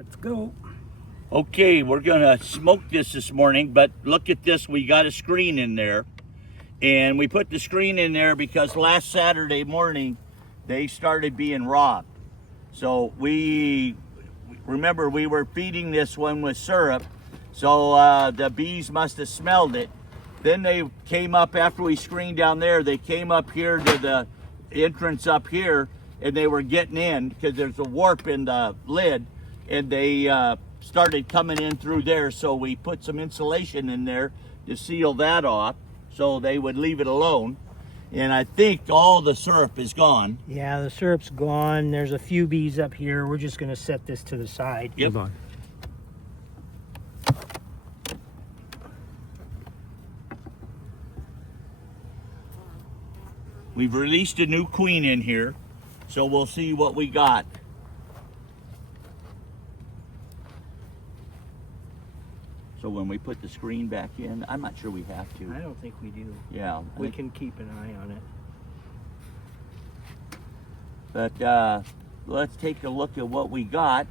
Let's go. Okay, we're gonna smoke this morning, but look at this, we got a screen in there. And we put the screen in there because last Saturday morning, they started being robbed. So remember we were feeding this one with syrup, so the bees must have smelled it. Then they came up after we screened down there, they came up here to the entrance up here, and they were getting in because there's a warp in the lid, and they started coming in through there. So we put some insulation in there to seal that off so they would leave it alone. And I think all the syrup is gone. Yeah, the syrup's gone. There's a few bees up here. We're just going to set this to the side. Yep. Hold on. We've released a new queen in here, so we'll see what we got. So when we put the screen back in, I'm not sure we have to. I don't think we do. Yeah. We can keep an eye on it. But let's take a look at what we got.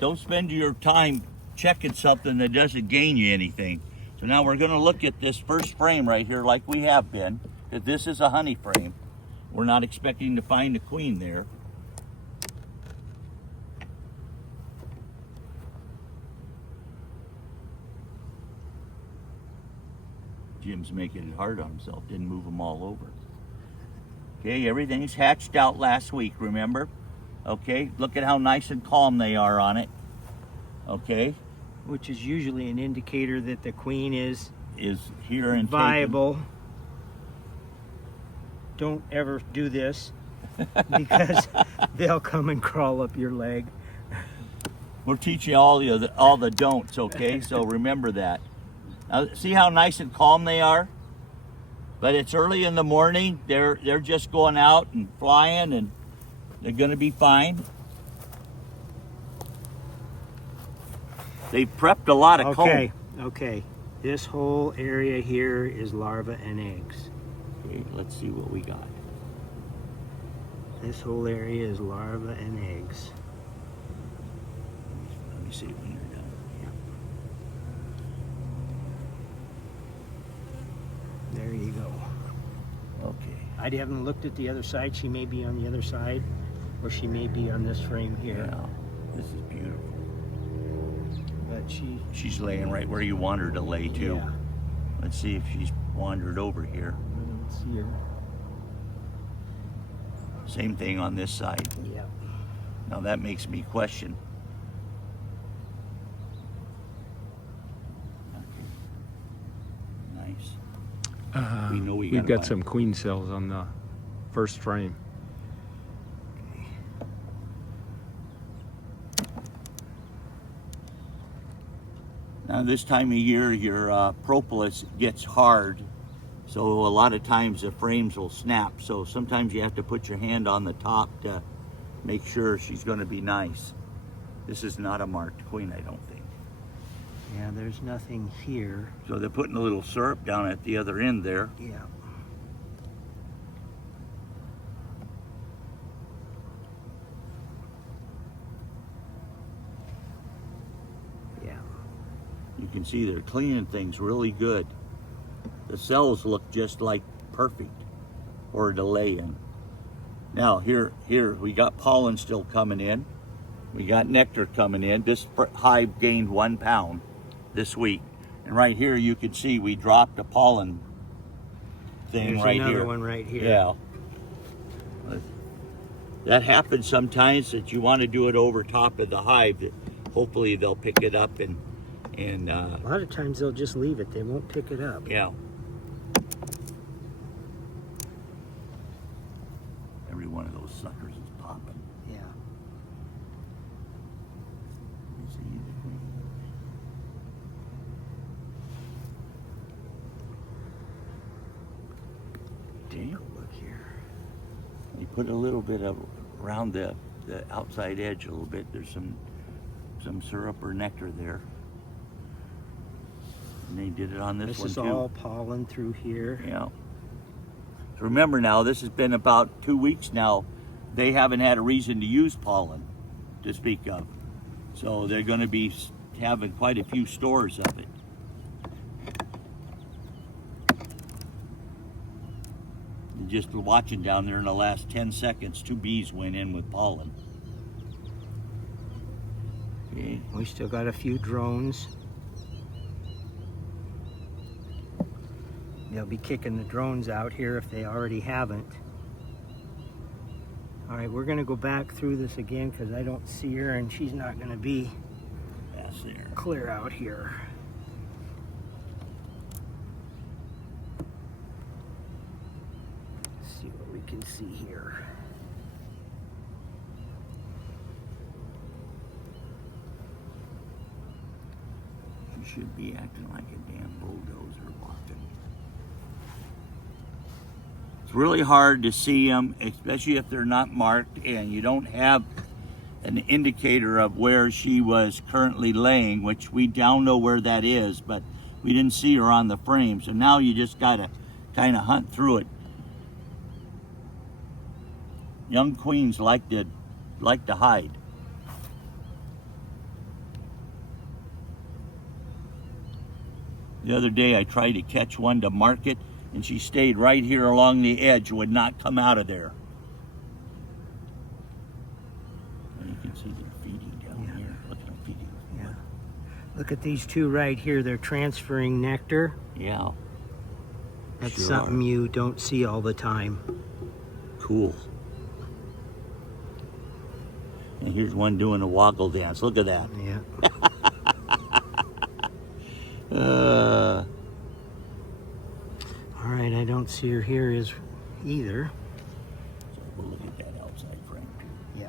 Don't spend your time checking something that doesn't gain you anything. So now we're going to look at this first frame right here like we have been, because this is a honey frame. We're not expecting to find a queen there. Jim's making it hard on himself, didn't move them all over. Okay, everything's hatched out last week, remember? Okay, look at how nice and calm they are on it. Okay. Which is usually an indicator that the queen is here and viable. Don't ever do this because they'll come and crawl up your leg. We're teaching all the don'ts, okay? So remember that. Now, see how nice and calm they are? But it's early in the morning. They're just going out and flying, and they're going to be fine. They've prepped a lot of comb. Okay. This whole area here is larvae and eggs. Okay, let's see what we got. This whole area is larvae and eggs. Let me see when you're done. There you go. Okay. I haven't looked at the other side. She may be on the other side, or she may be on this frame here. Yeah, this is beautiful. But she's laying right where you want her to lay too. Yeah. Let's see if she's wandered over here. I don't see her. Same thing on this side. Yeah. Now that makes me question. Okay. Nice. We know We've got some queen cells on the first frame. Now this time of year, your propolis gets hard, so a lot of times the frames will snap. So sometimes you have to put your hand on the top to make sure she's going to be nice. This is not a marked queen, I don't think. Yeah, there's nothing here. So they're putting a little syrup down at the other end there. Yeah. You can see they're cleaning things really good. The cells look just like perfect for a lay in. Now here we got pollen still coming in. We got nectar coming in. This hive gained 1 pound this week. And right here you can see we dropped a pollen thing. There's right another here. one right here. Yeah. That happens sometimes, that you want to do it over top of the hive. That hopefully they'll pick it up and a lot of times they'll just leave it. They won't pick it up. yeah. Every one of those suckers is popping. Yeah. Let me see the queen. Okay. Look here. You put a little bit of around the outside edge a little bit. There's some syrup or nectar there. And they did it on this one too. This is all pollen through here. Yeah. So remember now, this has been about 2 weeks now they haven't had a reason to use pollen to speak of. So they're going to be having quite a few stores of it. And just watching down there in the last 10 seconds, 2 bees went in with pollen. Okay. We still got a few drones. They'll be kicking the drones out here if they already haven't. All right, we're gonna go back through this again because I don't see her and she's not gonna be That's there. clear out here. Let's see what we can see here. She should be acting like a damn bulldozer walking. It's really hard to see them, especially if they're not marked and you don't have an indicator of where she was currently laying, which we down know where that is, but we didn't see her on the frame. So now you just gotta kind of hunt through it. Young queens like to hide. The other day I tried to catch one to mark it, and she stayed right here along the edge, would not come out of there. And you can see them feeding down here. Look at them feeding. Yeah. Look at these two right here. They're transferring nectar. Yeah. That's Sure. something you don't see all the time. Cool. And here's one doing a woggle dance. Look at that. Yeah. All right, I don't see her here either. So we'll look at that outside frame too. Yeah.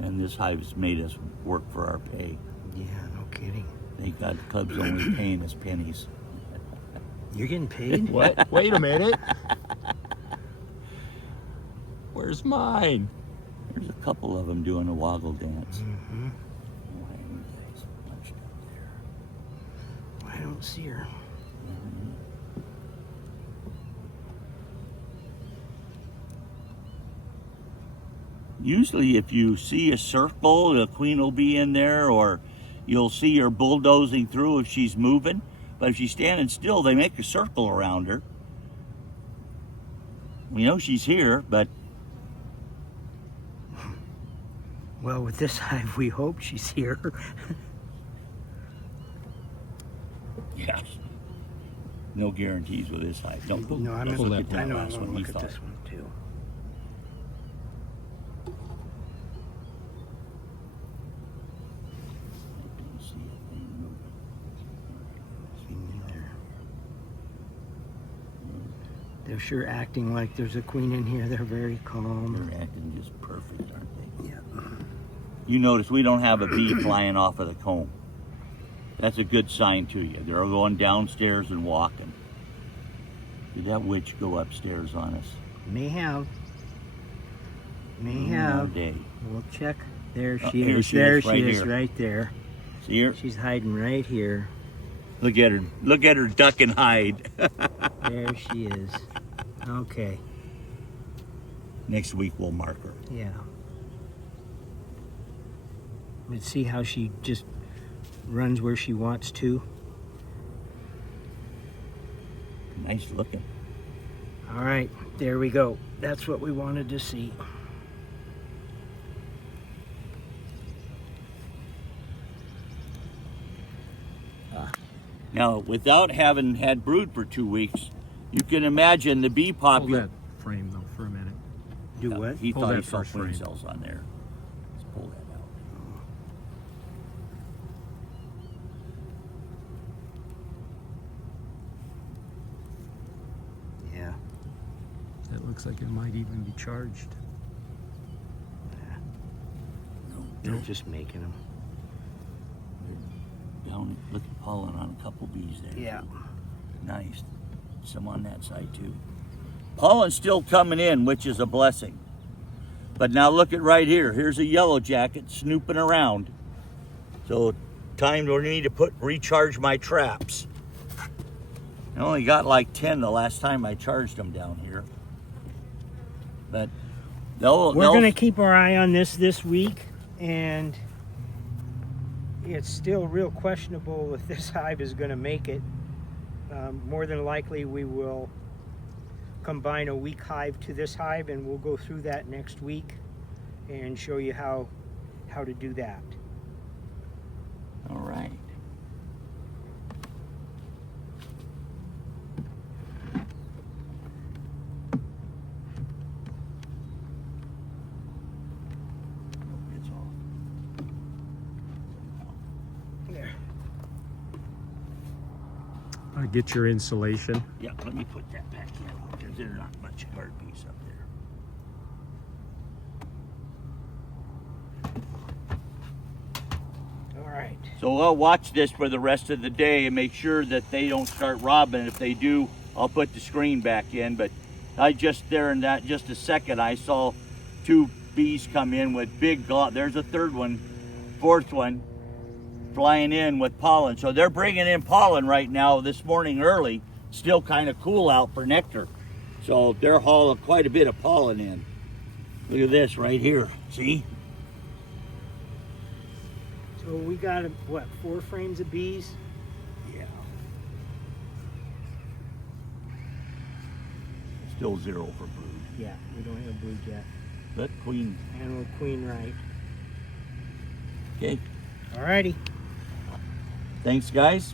And this hive's made us work for our pay. Yeah, no kidding. They got clubs only paying us pennies. You're getting paid? What? Wait a minute. Where's mine? There's a couple of them doing a woggle dance. Mm-hmm. Why are you guys bunched up there? I don't see her. Usually if you see a circle, the queen will be in there, or you'll see her bulldozing through if she's moving. But if she's standing still, they make a circle around her. We know she's here, but Well, with this hive, we hope she's here. yes, no guarantees with this hive. Don't No, I'm don't gonna look at that I know I'm last gonna one. look You at thought. this one too. See a thing moving. Me neither. They're sure acting like there's a queen in here. They're very calm. They're acting just perfect, aren't they? Yeah. You notice we don't have a bee flying off of the comb. That's a good sign to you. They're going downstairs and walking. Did that witch go upstairs on us? May have. May No have. day. We'll check. There Oh, she here is. she There is, she right is, here. right there. See her? She's hiding right here. Look at her. Look at her duck and hide. There she is. Okay. Next week we'll mark her. Yeah. Let's see how she just runs where she wants to. Nice looking. All right, there we go. That's what we wanted to see. Now, without having had brood for 2 weeks, you can imagine the bee Hold population. that frame though for a minute. Do what? He Hold thought he that saw first queen frame. cells on there. Let's pull that out. Yeah. That looks like it might even be charged. They're just making them. Down, look at pollen on a couple bees there. Yeah. Nice. some on that side too. Pollen's still coming in, which is a blessing. But now look at right here. Here's a yellow jacket snooping around. So time we need to recharge my traps. I only got like 10 the last time I charged them down here. But We're going to keep our eye on this week, and it's still real questionable if this hive is going to make it. More than likely we will combine a weak hive to this hive, and we'll go through that next week and show you how to do that. All right. It's off. There. Get your insulation. Yeah, let me put that back in because there's not much guard piece up there. All right. So I'll watch this for the rest of the day and make sure that they don't start robbing. If they do, I'll put the screen back in. But I just there in that just a second, I saw 2 bees come in with big there's a third one, fourth one flying in with pollen. So they're bringing in pollen right now this morning early. Still kind of cool out for nectar. So they're hauling quite a bit of pollen in. Look at this right here. See? So we got, what, 4 frames of bees? Yeah. Still 0 for brood. Yeah, we don't have brood yet. But queen. And we're queen right. Okay. All righty. Thanks, guys.